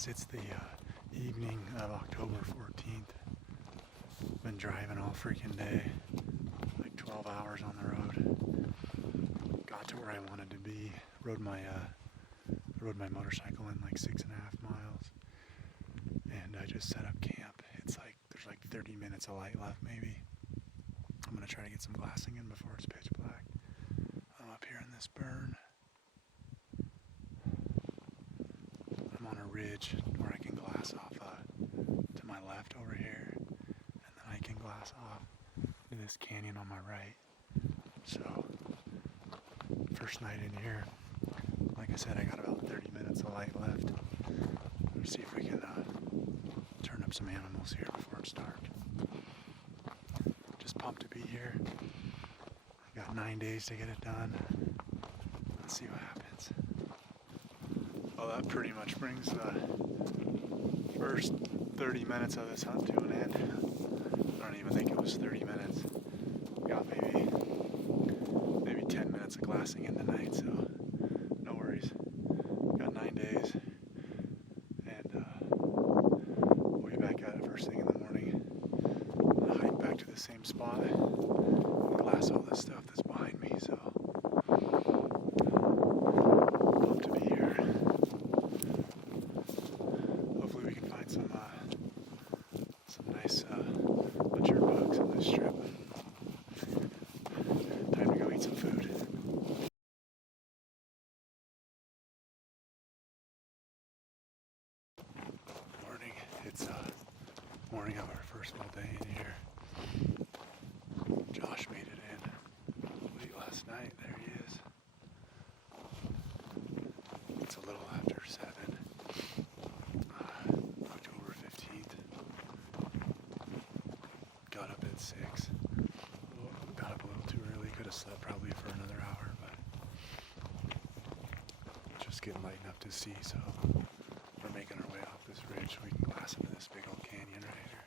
guys, it's the evening of October 14th. Been driving all freaking day, like 12 hours on the road. Got to where I wanted to be. Rode my motorcycle in like 6.5 miles, and I just set up camp. It's like there's like 30 minutes of light left, maybe. I'm gonna try to get some glassing in before it's pitch black. I'm up here in this burn. I'm on a ridge where I can glass off to my left over here, and then I can glass off to this canyon on my right. So, first night in here, like I said, I got about 30 minutes of light left. Let's see if we can turn up some animals here before it's dark. Just pumped to be here. Got 9 days to get it done. Let's see what happens. Well, that pretty much brings the first 30 minutes of this hunt to an end. I don't even think it was 30 minutes. Got maybe 10 minutes of glassing in tonight, so no worries. Got 9 days, and we'll be back at it first thing in the morning. I'll hike back to the same spot and glass all this stuff that's behind me, so pumped to be here. Hopefully we can find some nice mature bugs on this trip. Time to go eat some food. Morning. It's morning of our first full day in here. Josh made it in late last night. There he is. It's a little after 7. October 15th. Got up at 6. Got up a little too early. Could have slept probably for another hour, but just getting light enough to see, so we're making our way off this ridge so we can glass into this big old canyon right here.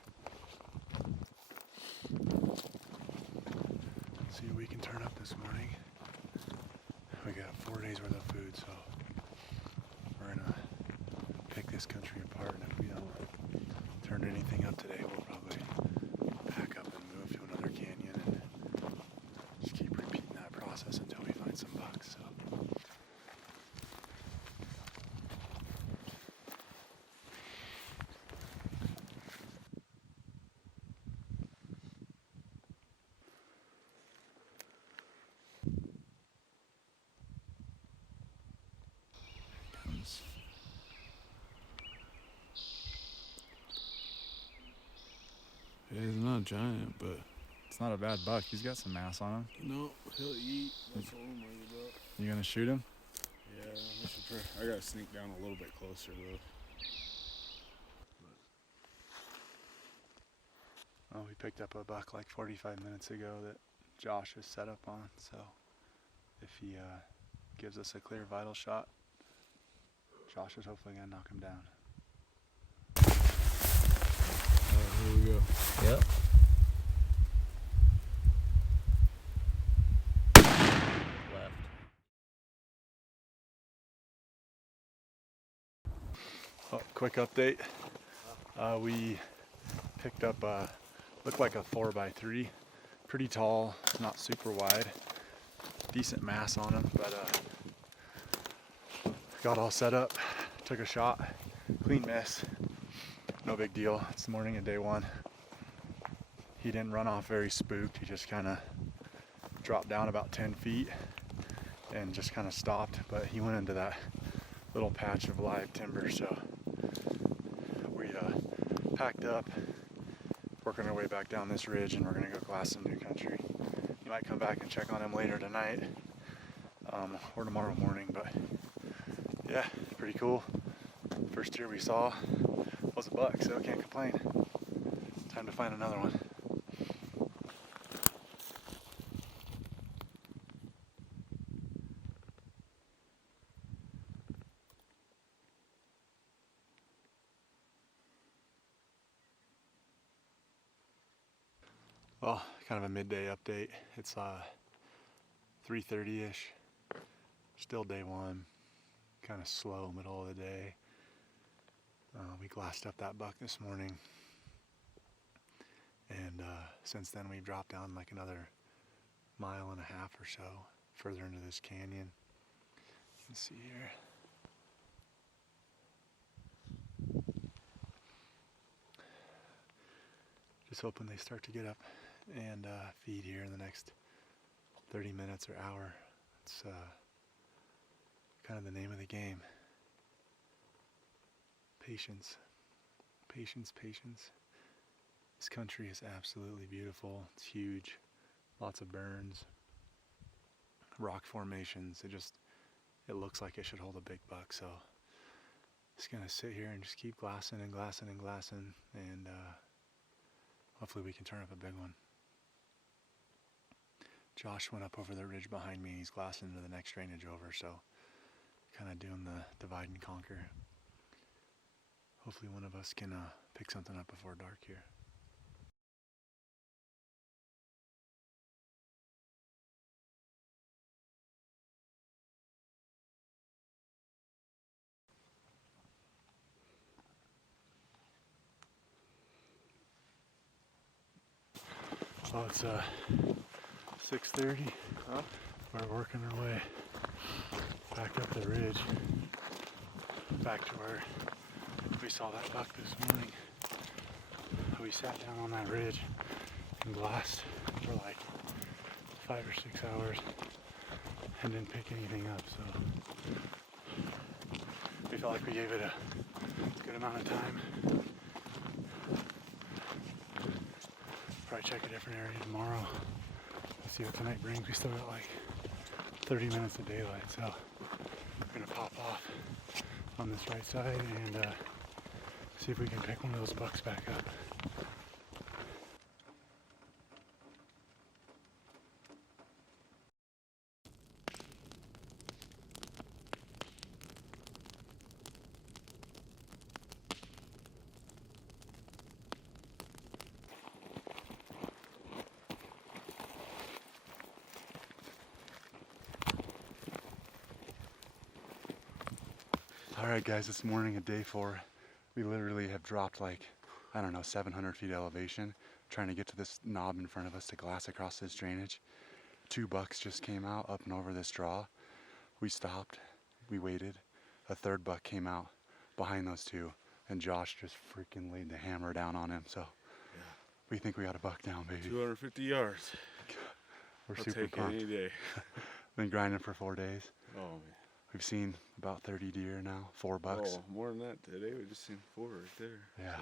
See what we can turn up this morning. We got 4 days worth of food, so we're gonna pick this country apart, and if we don't turn anything up today, we'll probably pack up and move to another canyon and just keep repeating that process until we find some bucks. So. He's not giant, but It's not a bad buck. He's got some mass on him. no, he'll eat. That's what I'm worried about. You gonna shoot him? Yeah, I gotta sneak down a little bit closer though. Well, we picked up a buck like 45 minutes ago that Josh is set up on, so if he gives us a clear vital shot, Josh is hopefully gonna knock him down. Alright, here we go. Yep. Left. Oh, quick update. We picked up looked like a 4x3, pretty tall, not super wide, decent mass on him, but got all set up, took a shot, clean miss, no big deal. It's the morning of day 1. He didn't run off very spooked. He just kind of dropped down about 10 feet and just kind of stopped, but he went into that little patch of live timber, so we packed up, working our way back down this ridge, and we're gonna go glass some new country. You might come back and check on him later tonight or tomorrow morning, but yeah, pretty cool. First deer we saw was a buck, so can't complain. Time to find another one. Well, kind of a midday update. It's 3:30-ish. Still day 1. Kind of slow middle of the day. We glassed up that buck this morning, and since then we've dropped down like another 1.5 miles or so further into this canyon. You can see here. Just hoping they start to get up and feed here in the next 30 minutes or hour. It's kind of the name of the game. Patience. Patience, patience. This country is absolutely beautiful. It's huge. Lots of burns. Rock formations. It looks like it should hold a big buck, so just gonna sit here and just keep glassing and glassing and glassing, and hopefully we can turn up a big one. Josh went up over the ridge behind me. He's glassing into the next drainage over, so kind of doing the divide and conquer. Hopefully one of us can pick something up before dark here. Well, it's 6:30. We're working our way back up the ridge, back to where we saw that buck this morning. We sat down on that ridge and glassed for like 5 or 6 hours and didn't pick anything up, so we felt like we gave it a good amount of time. Probably check a different area tomorrow. Let's see what tonight brings. We still got like 30 minutes of daylight, so we're gonna pop off on this right side and see if we can pick one of those bucks back up. Alright guys, this morning at day 4, we literally have dropped like, I don't know, 700 feet elevation, trying to get to this knob in front of us to glass across this drainage. 2 bucks just came out up and over this draw. We stopped, we waited. A 3rd buck came out behind those 2, and Josh just freaking laid the hammer down on him, so yeah. We think we got a buck down, baby. 250 yards. We're I'll super take pumped. any day. Been grinding for 4 days. Oh man. We've seen about 30 deer now, 4 bucks. Oh, more than that today. We just seen 4 right there. Yeah.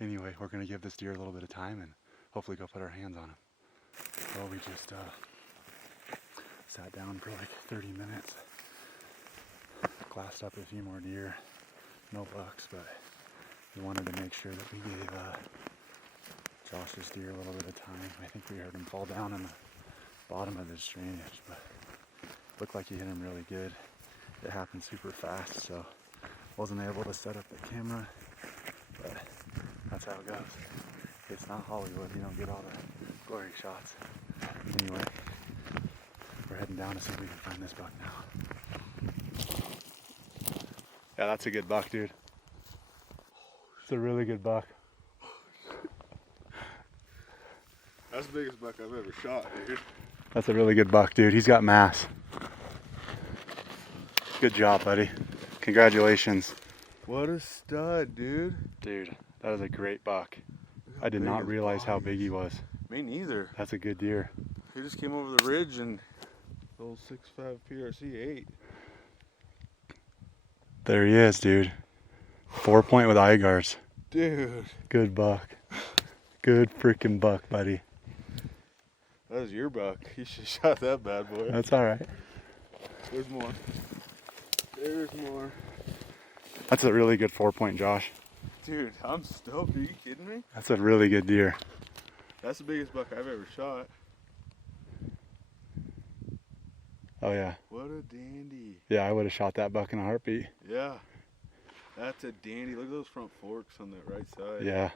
Anyway, we're gonna give this deer a little bit of time and hopefully go put our hands on him. Well, we just sat down for like 30 minutes. Glassed up a few more deer. No bucks, but we wanted to make sure that we gave Josh's deer a little bit of time. I think we heard him fall down in the bottom of this drainage, but looked like he hit him really good. It happened super fast, so wasn't able to set up the camera, but that's how it goes. It's not Hollywood, you don't get all the glory shots. Anyway, we're heading down to see if we can find this buck now. Yeah, that's a good buck, dude. It's a really good buck. That's the biggest buck I've ever shot, dude. That's a really good buck, dude. He's got mass. Good job, buddy. Congratulations. What a stud, dude. Dude, that was a great buck. I did not realize how big he was. Me neither. That's a good deer. He just came over the ridge and the old 6.5 PRC 8. There he is, dude. 4-point with eye guards. Dude. Good buck. Good freaking buck, buddy. That was your buck. You should have shot that bad boy. That's all right. There's more. There's more. That's a really good 4-point, Josh. Dude, I'm stoked. Are you kidding me? That's a really good deer. That's the biggest buck I've ever shot. Oh yeah. What a dandy. Yeah, I would have shot that buck in a heartbeat. Yeah. That's a dandy. Look at those front forks on that right side. Yeah.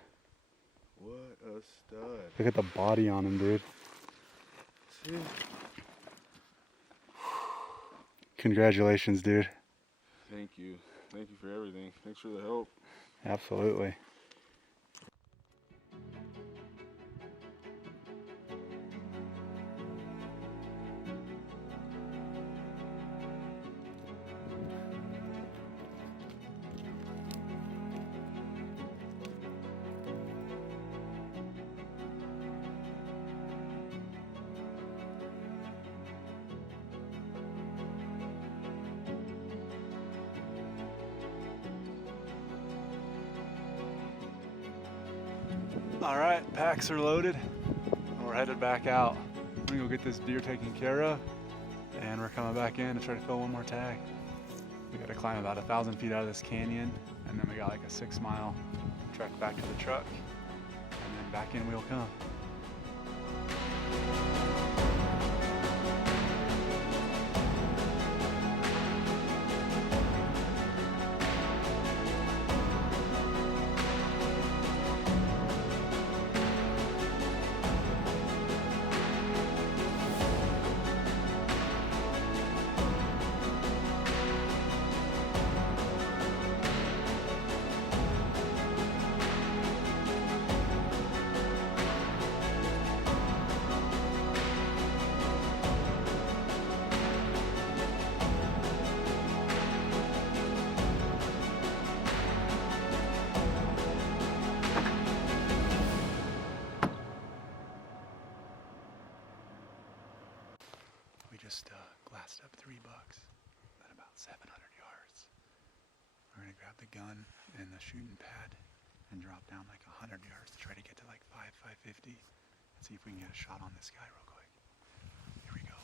What a stud. Look at the body on him, dude. See? Congratulations, dude. Thank you. Thank you for everything. Thanks for the help. Absolutely. All right, packs are loaded and we're headed back out. We're gonna go get this deer taken care of and we're coming back in to try to fill one more tag. We gotta climb about 1,000 feet out of this canyon and then we got like a 6-mile trek back to the truck and then back in we'll come. We just glassed up 3 bucks at about 700 yards. We're gonna grab the gun and the shooting pad and drop down like 100 yards to try to get to like 550 and see if we can get a shot on this guy real quick. Here we go.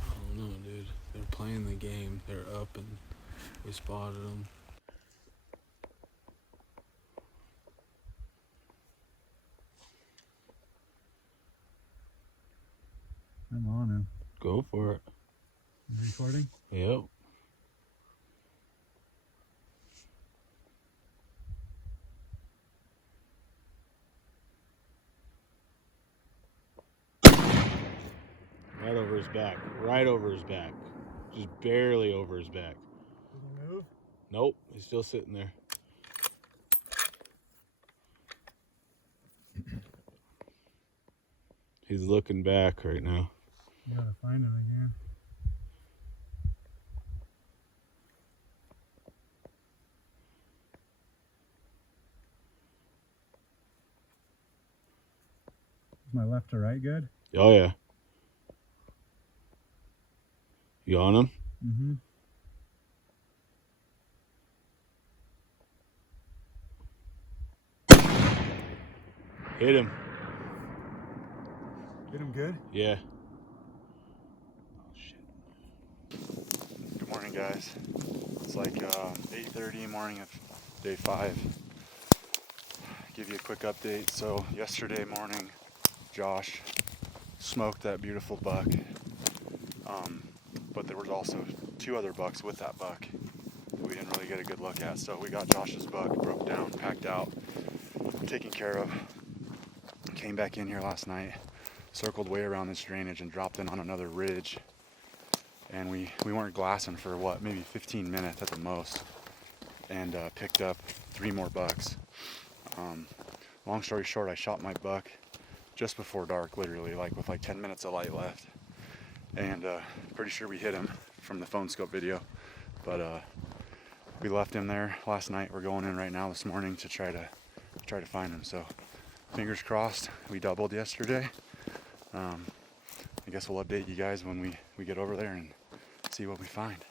I don't know, dude. They're playing the game. They're up and we spotted them. I'm on him. Go for it. Recording? Yep. Right over his back. Right over his back. Just barely over his back. Did he move? Nope. He's still sitting there. He's looking back right now. You gotta find him again. Is my left to right good? Oh, yeah. You on him? Mm-hmm. Hit him. Get him good? Yeah. Oh shit. Good morning, guys. It's like 8:30 morning of day 5. Give you a quick update. So yesterday morning, Josh smoked that beautiful buck. But there was also 2 other bucks with that buck that we didn't really get a good look at. So we got Josh's buck broke down, packed out, taken care of. Came back in here last night, circled way around this drainage and dropped in on another ridge. And we weren't glassing for what, maybe 15 minutes at the most, and picked up 3 more bucks. Long story short, I shot my buck just before dark, literally, like with like 10 minutes of light left. And pretty sure we hit him from the phone scope video. But we left him there last night. We're going in right now this morning to try to find him. So fingers crossed. We doubled yesterday. I guess we'll update you guys when we get over there and see what we find.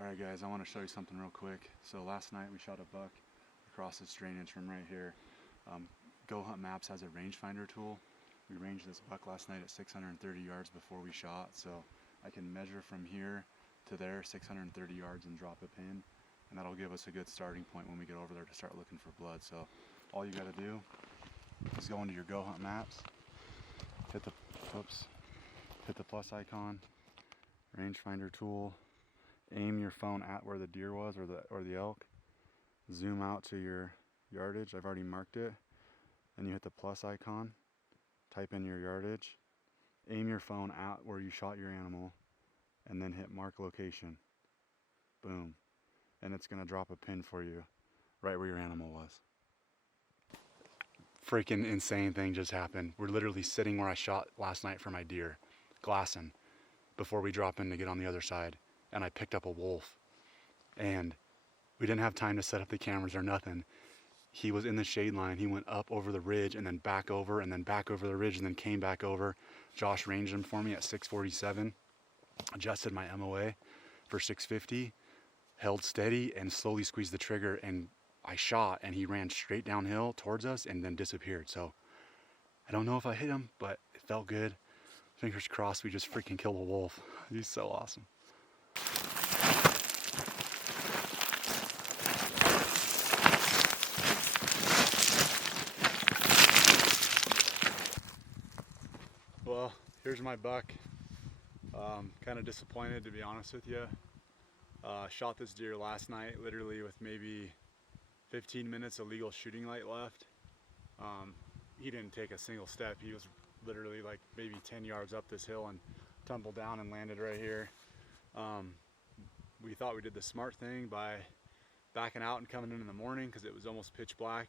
Alright guys, I want to show you something real quick. So last night we shot a buck across this drainage from right here. Go Hunt Maps has a rangefinder tool. We ranged this buck last night at 630 yards before we shot, so I can measure from here to there 630 yards and drop a pin, and that'll give us a good starting point when we get over there to start looking for blood. So all you got to do is go into your Go Hunt Maps, hit the plus icon, rangefinder tool, aim your phone at where the deer was or the elk, zoom out to your yardage. I've already marked it. And you hit the plus icon, type in your yardage, aim your phone at where you shot your animal, and then hit mark location. Boom. And it's gonna drop a pin for you right where your animal was. Freaking insane thing just happened. We're literally sitting where I shot last night for my deer, glassing, before we drop in to get on the other side. And I picked up a wolf. And we didn't have time to set up the cameras or nothing. He was in the shade line. He went up over the ridge and then back over and then back over the ridge and then came back over. Josh ranged him for me at 647. Adjusted my MOA for 650. Held steady and slowly squeezed the trigger, and I shot and he ran straight downhill towards us and then disappeared. So I don't know if I hit him, but it felt good. Fingers crossed we just freaking killed a wolf. He's so awesome. Well, here's my buck. Kind of disappointed, to be honest with you. Shot this deer last night, literally with maybe 15 minutes of legal shooting light left. He didn't take a single step. He was literally like maybe 10 yards up this hill and tumbled down and landed right here. We thought we did the smart thing by backing out and coming in the morning because it was almost pitch black.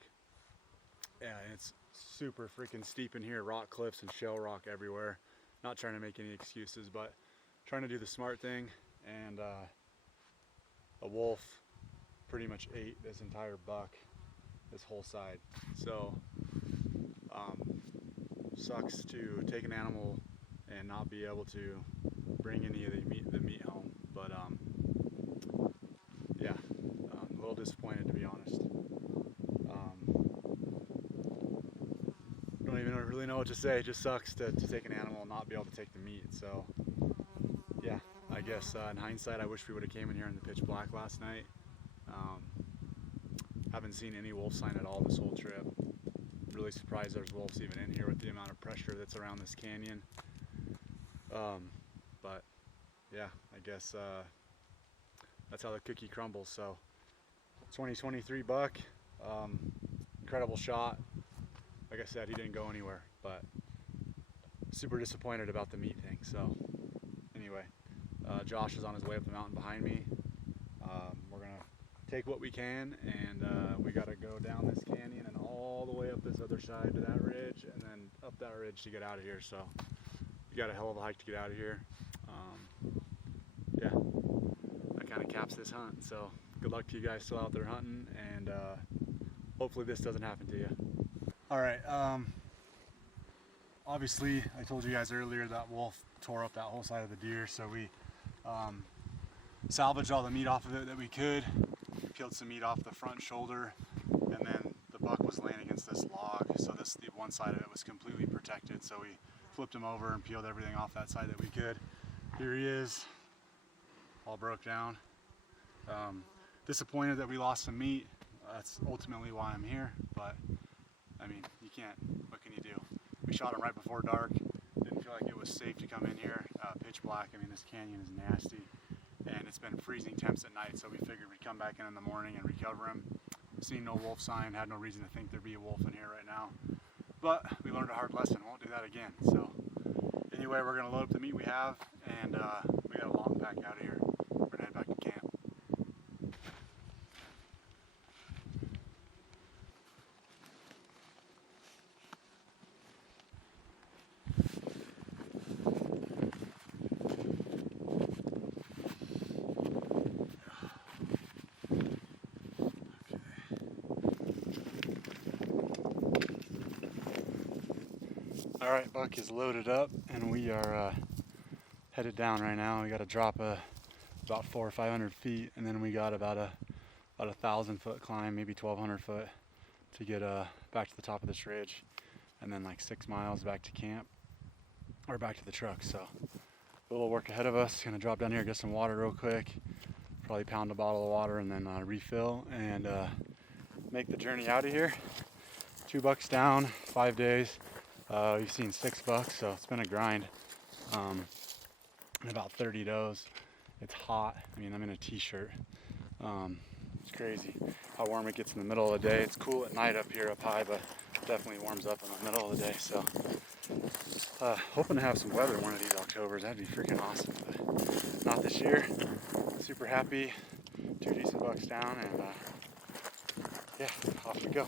Yeah, and it's super freaking steep in here, rock cliffs and shell rock everywhere. Not trying to make any excuses, but trying to do the smart thing. And a wolf pretty much ate this entire buck, this whole side. So sucks to take an animal and not be able to bring any of the meat home. But yeah, a little disappointed, to be honest. Don't even really know what to say. It just sucks to take an animal and not be able to take the meat. So yeah, I guess in hindsight, I wish we would have came in here in the pitch black last night. Haven't seen any wolf sign at all this whole trip. Really surprised there's wolves even in here with the amount of pressure that's around this canyon. But yeah, I guess that's how the cookie crumbles. So 2023 buck, incredible shot. Like I said, he didn't go anywhere, but super disappointed about the meat thing. So anyway, Josh is on his way up the mountain behind me. We're gonna take what we can, and we gotta go down this canyon and all the way up this other side to that ridge, and then up that ridge to get out of here. So we got a hell of a hike to get out of here. Yeah, that kind of caps this hunt. So good luck to you guys still out there hunting, and hopefully this doesn't happen to you. All right, obviously I told you guys earlier that wolf tore up that whole side of the deer, so we salvaged all the meat off of it that we could, peeled some meat off the front shoulder, and then the buck was laying against this log, so the one side of it was completely protected, so we flipped him over and peeled everything off that side that we could. Here he is, all broke down. Disappointed that we lost some meat. That's ultimately why I'm here, but I mean, you can't, what can you do? We shot him right before dark. Didn't feel like it was safe to come in here, pitch black. I mean, this canyon is nasty, and it's been freezing temps at night, so we figured we'd come back in the morning and recover him. Seen no wolf sign, had no reason to think there'd be a wolf in here right now. But we learned a hard lesson, won't do that again. So anyway, we're gonna load up the meat we have, and we got a long pack out of here. We're gonna head back to camp. All right, buck is loaded up, and we are headed down right now. We got to drop about 400 or 500 feet, and then we got about a 1,000-foot climb, maybe 1,200 foot, to get back to the top of this ridge, and then like 6 miles back to camp, or back to the truck. So a little work ahead of us. Gonna drop down here, get some water real quick, probably pound a bottle of water, and then refill, and make the journey out of here. 2 bucks down, 5 days. We've seen 6 bucks, so it's been a grind. And about 30 does. It's hot. I mean, I'm in a t-shirt. It's crazy how warm it gets in the middle of the day. It's cool at night up here up high, but definitely warms up in the middle of the day. So hoping to have some weather one of these Octobers. That'd be freaking awesome, but not this year. Super happy. 2 decent bucks down, and yeah, off we go.